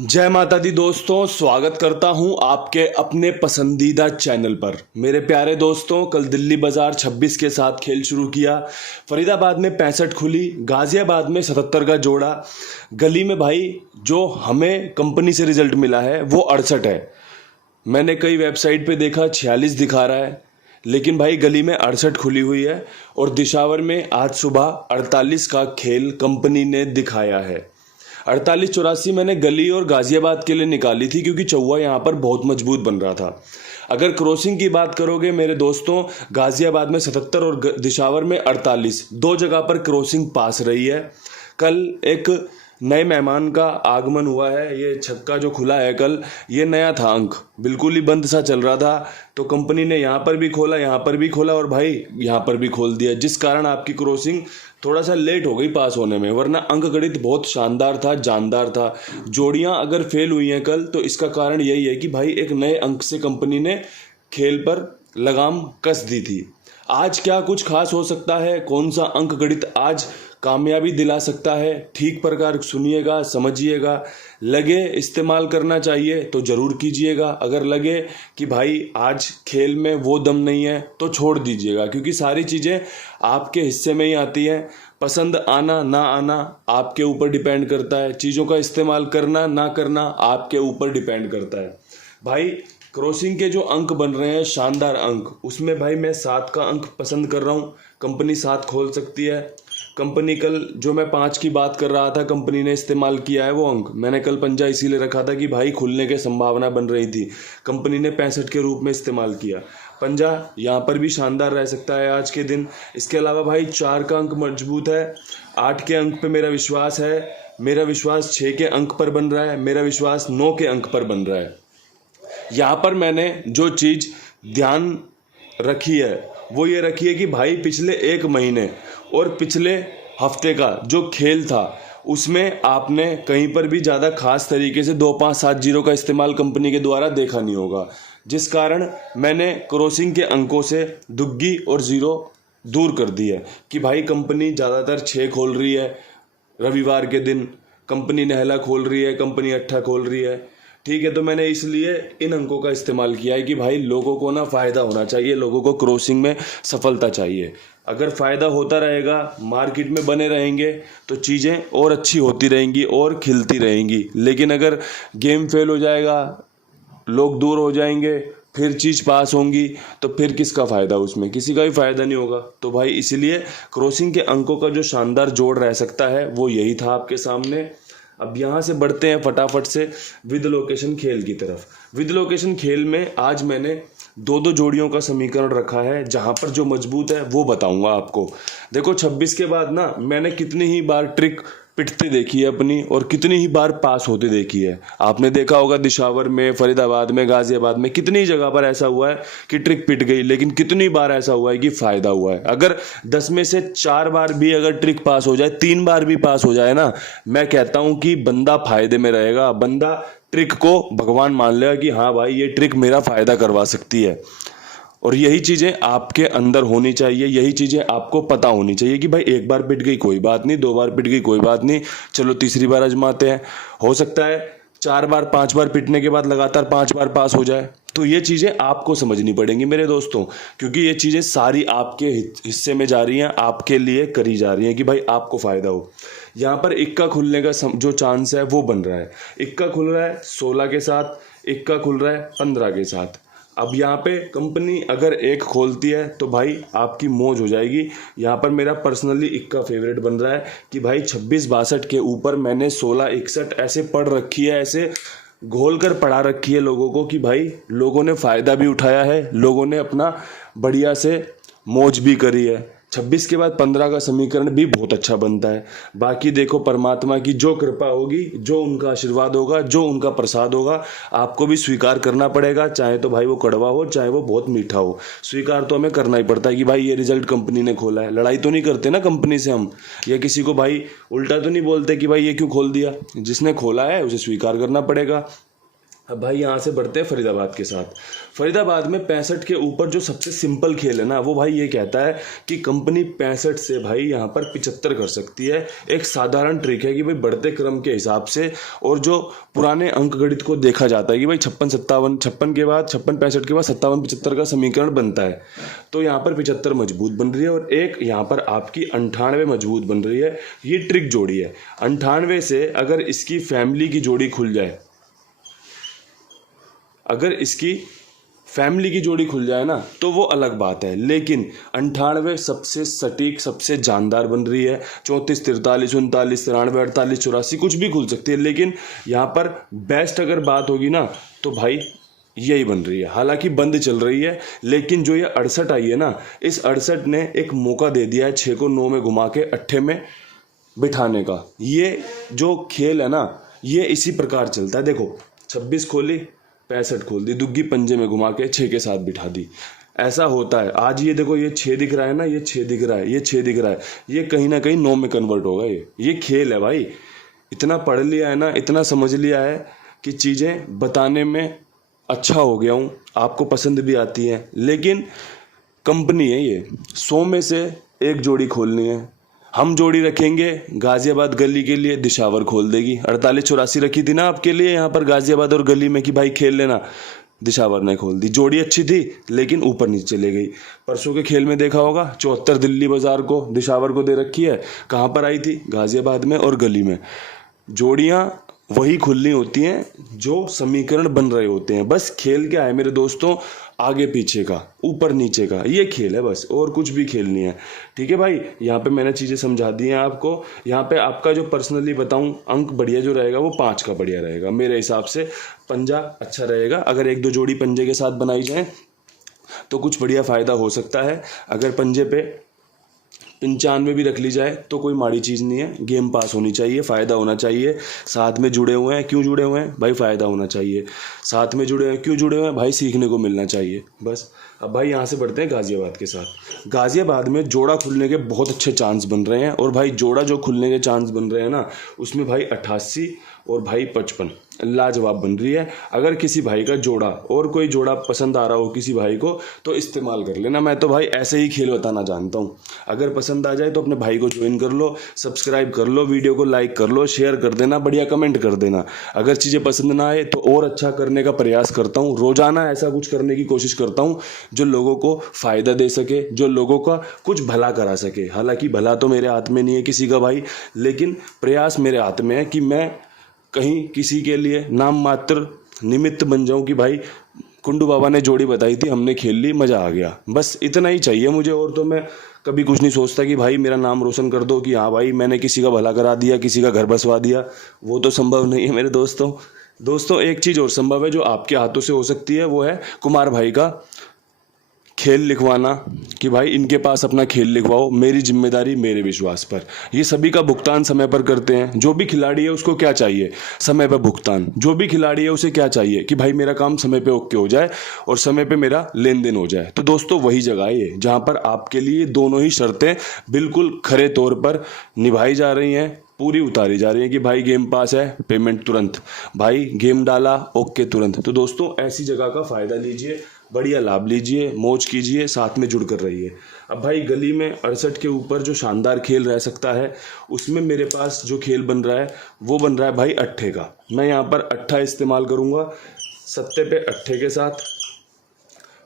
जय माता दी दोस्तों, स्वागत करता हूं आपके अपने पसंदीदा चैनल पर। मेरे प्यारे दोस्तों, कल दिल्ली बाजार 26 के साथ खेल शुरू किया। फरीदाबाद में 65 खुली, गाजियाबाद में 77 का जोड़ा। गली में भाई जो हमें कंपनी से रिजल्ट मिला है वो 68 है। मैंने कई वेबसाइट पे देखा 46 दिखा रहा है, लेकिन भाई गली में 68 खुली हुई है। और दिशावर में आज सुबह 48 का खेल कंपनी ने दिखाया है। 48-84 मैंने गली और गाजियाबाद के लिए निकाली थी, क्योंकि चौवा यहाँ पर बहुत मजबूत बन रहा था। अगर क्रॉसिंग की बात करोगे मेरे दोस्तों, गाजियाबाद में 77 और दिशावर में 48, दो जगह पर क्रॉसिंग पास रही है। कल एक नए मेहमान का आगमन हुआ है। ये छक्का जो खुला है कल, ये नया था अंक, बिल्कुल ही बंद सा चल रहा था, तो कंपनी ने यहाँ पर भी खोला, यहाँ पर भी खोला और भाई यहाँ पर भी खोल दिया, जिस कारण आपकी क्रॉसिंग थोड़ा सा लेट हो गई पास होने में। वरना अंक गणित बहुत शानदार था, जानदार था। जोड़ियां अगर फेल हुई हैं कल, तो इसका कारण यही है कि भाई एक नए अंक से कंपनी ने खेल पर लगाम कस दी थी। आज क्या कुछ खास हो सकता है, कौन सा अंक गणित आज कामयाबी दिला सकता है, ठीक प्रकार सुनिएगा, समझिएगा। लगे इस्तेमाल करना चाहिए तो ज़रूर कीजिएगा। अगर लगे कि भाई आज खेल में वो दम नहीं है तो छोड़ दीजिएगा, क्योंकि सारी चीज़ें आपके हिस्से में ही आती हैं। पसंद आना ना आना आपके ऊपर डिपेंड करता है। चीज़ों का इस्तेमाल करना ना करना आपके ऊपर डिपेंड करता है। भाई क्रॉसिंग के जो अंक बन रहे हैं, शानदार अंक, उसमें भाई मैं 7 का अंक पसंद कर रहा हूँ। कंपनी 7 खोल सकती है। कंपनी कल जो मैं 5 की बात कर रहा था, कंपनी ने इस्तेमाल किया है वो अंक। मैंने कल पंजा इसीलिए रखा था कि भाई खुलने की संभावना बन रही थी, कंपनी ने 65 के रूप में इस्तेमाल किया। पंजा यहाँ पर भी शानदार रह सकता है आज के दिन। इसके अलावा भाई 4 का अंक मजबूत है, 8 के अंक पे मेरा विश्वास है, मेरा विश्वास 6 के अंक पर बन रहा है, मेरा विश्वास 9 के अंक पर बन रहा है। यहाँ पर मैंने जो चीज़ ध्यान रखी है वो ये रखी है कि भाई पिछले 1 महीने और पिछले हफ्ते का जो खेल था, उसमें आपने कहीं पर भी ज़्यादा खास तरीके से 2-5-7-0 का इस्तेमाल कंपनी के द्वारा देखा नहीं होगा, जिस कारण मैंने क्रॉसिंग के अंकों से दुग्गी और ज़ीरो दूर कर दी है कि भाई कंपनी ज़्यादातर 6 खोल रही है। रविवार के दिन कंपनी नहला खोल रही है, कंपनी अट्ठा खोल रही है, ठीक है। तो मैंने इसलिए इन अंकों का इस्तेमाल किया है कि भाई लोगों को ना फ़ायदा होना चाहिए, लोगों को क्रॉसिंग में सफलता चाहिए। अगर फ़ायदा होता रहेगा, मार्केट में बने रहेंगे, तो चीज़ें और अच्छी होती रहेंगी और खिलती रहेंगी। लेकिन अगर गेम फेल हो जाएगा, लोग दूर हो जाएंगे, फिर चीज़ पास होंगी, तो फिर किसका फ़ायदा, उसमें किसी का भी फ़ायदा नहीं होगा। तो भाई इसलिए क्रॉसिंग के अंकों का जो शानदार जोड़ रह सकता है वो यही था आपके सामने। अब यहाँ से बढ़ते हैं फटाफट से विद लोकेशन खेल की तरफ। विद लोकेशन खेल में आज मैंने 2-2 जोड़ियों का समीकरण रखा है, जहाँ पर जो मजबूत है वो बताऊंगा आपको। देखो 26 के बाद ना मैंने कितनी ही बार ट्रिक पिटते देखी है अपनी, और कितनी ही बार पास होते देखी है। आपने देखा होगा दिशावर में, फरीदाबाद में, गाजियाबाद में कितनी जगह पर ऐसा हुआ है कि ट्रिक पिट गई, लेकिन कितनी बार ऐसा हुआ है कि फ़ायदा हुआ है। अगर 10 में से 4 बार भी अगर ट्रिक पास हो जाए, 3 बार भी पास हो जाए ना, मैं कहता हूं कि बंदा फायदे में रहेगा। बंदा ट्रिक को भगवान मान लेगा कि हाँ भाई ये ट्रिक मेरा फ़ायदा करवा सकती है। और यही चीज़ें आपके अंदर होनी चाहिए, यही चीज़ें आपको पता होनी चाहिए कि भाई 1 बार पिट गई कोई बात नहीं, 2 बार पिट गई कोई बात नहीं, चलो तीसरी बार आजमाते हैं। हो सकता है 4 बार 5 बार पिटने के बाद लगातार 5 बार पास हो जाए। तो ये चीज़ें आपको समझनी पड़ेंगी मेरे दोस्तों, क्योंकि ये चीज़ें सारी आपके हिस्से में जा रही हैं, आपके लिए करी जा रही हैं कि भाई आपको फ़ायदा हो। यहाँ पर इक्का खुलने का जो चांस है वो बन रहा है। इक्का खुल रहा है 16 के साथ, इक्का खुल रहा है 15 के साथ। अब यहाँ पे कंपनी अगर 1 खोलती है तो भाई आपकी मौज हो जाएगी। यहाँ पर मेरा पर्सनली इक्का फेवरेट बन रहा है कि भाई 26-62 के ऊपर मैंने 16-61 ऐसे पढ़ रखी है, ऐसे घोल कर पढ़ा रखी है लोगों को कि भाई लोगों ने फ़ायदा भी उठाया है, लोगों ने अपना बढ़िया से मौज भी करी है। 26 के बाद 15 का समीकरण भी बहुत अच्छा बनता है। बाकी देखो परमात्मा की जो कृपा होगी, जो उनका आशीर्वाद होगा, जो उनका प्रसाद होगा, आपको भी स्वीकार करना पड़ेगा। चाहे तो भाई वो कड़वा हो, चाहे वो बहुत मीठा हो, स्वीकार तो हमें करना ही पड़ता है कि भाई ये रिजल्ट कंपनी ने खोला है। लड़ाई तो नहीं करते ना कंपनी से हम, या किसी को भाई उल्टा तो नहीं बोलते कि भाई ये क्यों खोल दिया। जिसने खोला है उसे स्वीकार करना पड़ेगा। अब भाई यहाँ से बढ़ते हैं फरीदाबाद के साथ। फरीदाबाद में 65 के ऊपर जो सबसे सिंपल खेल है ना, वो भाई ये कहता है कि कंपनी 65 से भाई यहाँ पर 75 कर सकती है। एक साधारण ट्रिक है कि भाई बढ़ते क्रम के हिसाब से और जो पुराने अंक गणित को देखा जाता है कि भाई 56 57 56 के बाद 56 65 के बाद 57 75 का समीकरण बनता है, तो यहाँ पर 75 मजबूत बन रही है और एक यहाँ पर आपकी 98 मजबूत बन रही है। ये ट्रिक जोड़ी है। 98 से अगर इसकी फैमिली की जोड़ी खुल जाए, अगर इसकी फैमिली की जोड़ी खुल जाए ना, तो वो अलग बात है। लेकिन 98 सबसे सटीक, सबसे जानदार बन रही है। 34 43 39 93 48 84 कुछ भी खुल सकती है, लेकिन यहाँ पर बेस्ट अगर बात होगी ना, तो भाई यही बन रही है। हालांकि बंद चल रही है, लेकिन जो ये 68 आई है ना, इस 68 ने एक मौका दे दिया है 6 को 9 में घुमा के 8 में बिठाने का। ये जो खेल है ना, ये इसी प्रकार चलता है। देखो 26 खोली 65 खोल दी, दुग्गी पंजे में घुमा के 6 के साथ बिठा दी। ऐसा होता है। आज ये देखो, ये 6 दिख रहा है ना, ये 6 दिख रहा है, ये 6 दिख रहा है, ये कहीं ना कहीं 9 में कन्वर्ट होगा। ये खेल है भाई। इतना पढ़ लिया है ना, इतना समझ लिया है कि चीज़ें बताने में अच्छा हो गया हूँ, आपको पसंद भी आती है। लेकिन कंपनी है ये, 100 में से एक जोड़ी खोलनी है। हम जोड़ी रखेंगे गाजियाबाद गली के लिए, दिशावर खोल देगी। 48 84 रखी थी ना आपके लिए यहाँ पर गाजियाबाद और गली में कि भाई खेल लेना, दिशावर ने खोल दी। जोड़ी अच्छी थी लेकिन ऊपर नीचे चले गई। परसों के खेल में देखा होगा 74 दिल्ली बाजार को दिशावर को दे रखी है। कहाँ पर आई थी? गाजियाबाद में और गली में। जोड़ियाँ वही खुलनी होती हैं जो समीकरण बन रहे होते हैं। बस खेल क्या है मेरे दोस्तों, आगे पीछे का, ऊपर नीचे का, ये खेल है बस, और कुछ भी खेल नहीं है। ठीक है भाई, यहाँ पे मैंने चीज़ें समझा दी हैं आपको। यहाँ पे आपका जो पर्सनली बताऊँ अंक बढ़िया जो रहेगा वो 5 का बढ़िया रहेगा मेरे हिसाब से। पंजा अच्छा रहेगा, अगर 1-2 जोड़ी पंजे के साथ बनाई जाए तो कुछ बढ़िया फ़ायदा हो सकता है। अगर पंजे पे 95 भी रख ली जाए तो कोई माड़ी चीज़ नहीं है। गेम पास होनी चाहिए, फ़ायदा होना चाहिए। साथ में जुड़े हुए हैं, क्यों जुड़े हुए हैं भाई? फ़ायदा होना चाहिए। साथ में जुड़े हैं, क्यों जुड़े हुए हैं भाई? सीखने को मिलना चाहिए बस। अब भाई यहाँ से बढ़ते हैं गाज़ियाबाद के साथ। गाज़ियाबाद में जोड़ा खुलने के बहुत अच्छे चांस बन रहे हैं। और भाई जोड़ा जो खुलने के चांस बन रहे हैं ना, उसमें भाई 88 और भाई 55 लाजवाब बन रही है। अगर किसी भाई का जोड़ा और कोई जोड़ा पसंद आ रहा हो किसी भाई को, तो इस्तेमाल कर लेना। मैं तो भाई ऐसे ही खेल बताना जानता हूँ। अगर पसंद आ जाए तो अपने भाई को ज्वाइन कर लो, सब्सक्राइब कर लो, वीडियो को लाइक कर लो, शेयर कर देना, बढ़िया कमेंट कर देना। अगर चीज़ें पसंद ना आए तो और अच्छा करने का प्रयास करता हूँ। रोज़ाना ऐसा कुछ करने की कोशिश करता हूँ जो लोगों को फ़ायदा दे सके, जो लोगों का कुछ भला करा सके। हालांकि भला तो मेरे हाथ में नहीं है किसी का भाई, लेकिन प्रयास मेरे हाथ में है कि मैं कहीं किसी के लिए नाम मात्र निमित्त बन जाऊं कि भाई कुंडू बाबा ने जोड़ी बताई थी, हमने खेल ली, मज़ा आ गया। बस इतना ही चाहिए मुझे, और तो मैं कभी कुछ नहीं सोचता कि भाई मेरा नाम रोशन कर दो, कि हाँ भाई मैंने किसी का भला करा दिया, किसी का घर बसवा दिया। वो तो संभव नहीं है मेरे दोस्तों। एक चीज़ और संभव है जो आपके हाथों से हो सकती है, वो है कुमार भाई का खेल लिखवाना, कि भाई इनके पास अपना खेल लिखवाओ, मेरी जिम्मेदारी मेरे विश्वास पर। ये सभी का भुगतान समय पर करते हैं। जो भी खिलाड़ी है उसको क्या चाहिए? समय पर भुगतान। जो भी खिलाड़ी है उसे क्या चाहिए? कि भाई मेरा काम समय पे ओके हो जाए और समय पे मेरा लेन देन हो जाए। तो दोस्तों वही जगह है ये, जहाँ पर आपके लिए दोनों ही शर्तें बिल्कुल खरे तौर पर निभाई जा रही हैं, पूरी उतारी जा रही है। कि भाई गेम पास है, पेमेंट तुरंत, भाई गेम डाला, ओके तुरंत। तो दोस्तों ऐसी जगह का फ़ायदा लीजिए, बढ़िया लाभ लीजिए, मौज कीजिए, साथ में जुड़ कर रहिए। अब भाई गली में 68 के ऊपर जो शानदार खेल रह सकता है, उसमें मेरे पास जो खेल बन रहा है वो बन रहा है भाई अट्ठे का। मैं यहाँ पर अट्ठा इस्तेमाल करूँगा, सत्ते पे अट्ठे के साथ,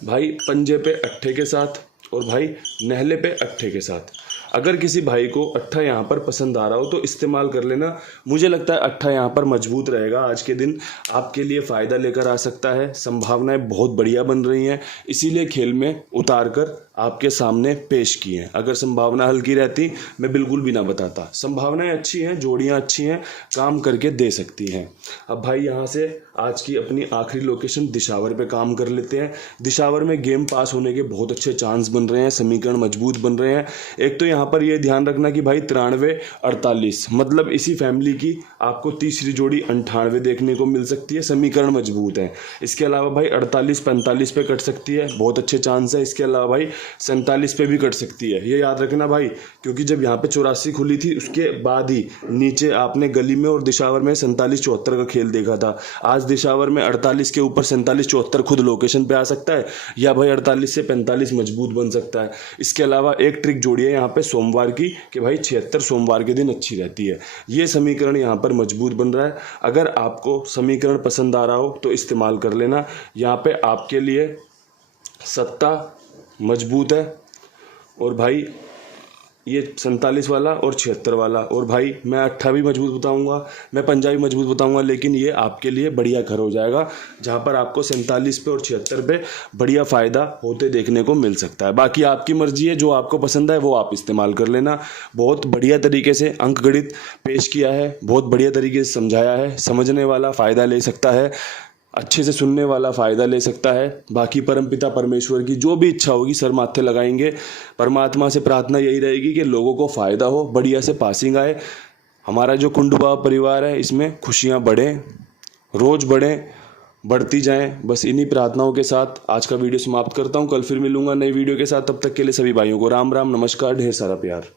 भाई पंजे पे अट्ठे के साथ, और भाई नहले पे अट्ठे के साथ। अगर किसी भाई को अट्ठा यहाँ पर पसंद आ रहा हो तो इस्तेमाल कर लेना। मुझे लगता है अट्ठा यहाँ पर मजबूत रहेगा, आज के दिन आपके लिए फ़ायदा लेकर आ सकता है। संभावनाएं बहुत बढ़िया बन रही हैं, इसीलिए खेल में उतार कर आपके सामने पेश की हैं। अगर संभावना हल्की रहती मैं बिल्कुल भी ना बताता। संभावनाएं अच्छी हैं, जोड़ियाँ अच्छी हैं, काम करके दे सकती हैं। अब भाई यहाँ से आज की अपनी आखिरी लोकेशन दिशावर पे काम कर लेते हैं। दिशावर में गेम पास होने के बहुत अच्छे चांस बन रहे हैं, समीकरण मजबूत बन रहे हैं। एक तो यहाँ यहाँ पर ये ध्यान रखना कि भाई 93 48 मतलब इसी फैमिली की आपको तीसरी जोड़ी 98 देखने को मिल सकती है। समीकरण मजबूत है। इसके अलावा भाई 48 45 पे कट सकती है, बहुत अच्छे चांस है। इसके अलावा भाई 47 पे भी कट सकती है, ये याद रखना भाई, क्योंकि जब यहाँ पे 84 खुली थी उसके बाद ही नीचे आपने गली में और दिशावर में 47 74 का खेल देखा था। आज दिशावर में 48 के ऊपर 47 74 खुद लोकेशन पे आ सकता है, या भाई 48 से 45 मजबूत बन सकता है। इसके अलावा एक ट्रिक जोड़ी है यहाँ पे सोमवार की कि भाई 76 सोमवार के दिन अच्छी रहती है। ये समीकरण यहाँ पर मजबूत बन रहा है। अगर आपको समीकरण पसंद आ रहा हो तो इस्तेमाल कर लेना। यहाँ पे आपके लिए सत्ता मजबूत है, और भाई ये 47 वाला और 76 वाला, और भाई मैं 8 भी मजबूत बताऊंगा, मैं पंजाबी मजबूत बताऊंगा, लेकिन ये आपके लिए बढ़िया घर हो जाएगा, जहां पर आपको 47 पे और 76 पे बढ़िया फ़ायदा होते देखने को मिल सकता है। बाकी आपकी मर्जी है, जो आपको पसंद है वो आप इस्तेमाल कर लेना। बहुत बढ़िया तरीके से अंक गणित पेश किया है, बहुत बढ़िया तरीके से समझाया है। समझने वाला फ़ायदा ले सकता है, अच्छे से सुनने वाला फ़ायदा ले सकता है। बाकी परमपिता परमेश्वर की जो भी इच्छा होगी सर माथे लगाएंगे। परमात्मा से प्रार्थना यही रहेगी कि लोगों को फ़ायदा हो, बढ़िया से पासिंग आए। हमारा जो कुंडुबा परिवार है इसमें खुशियाँ बढ़ें, रोज़ बढ़ें, बढ़ती जाएं। बस इन्हीं प्रार्थनाओं के साथ आज का वीडियो समाप्त करता हूँ। कल फिर मिलूंगा नई वीडियो के साथ। तब तक के लिए सभी भाइयों को राम राम, नमस्कार, ढेर सारा प्यार।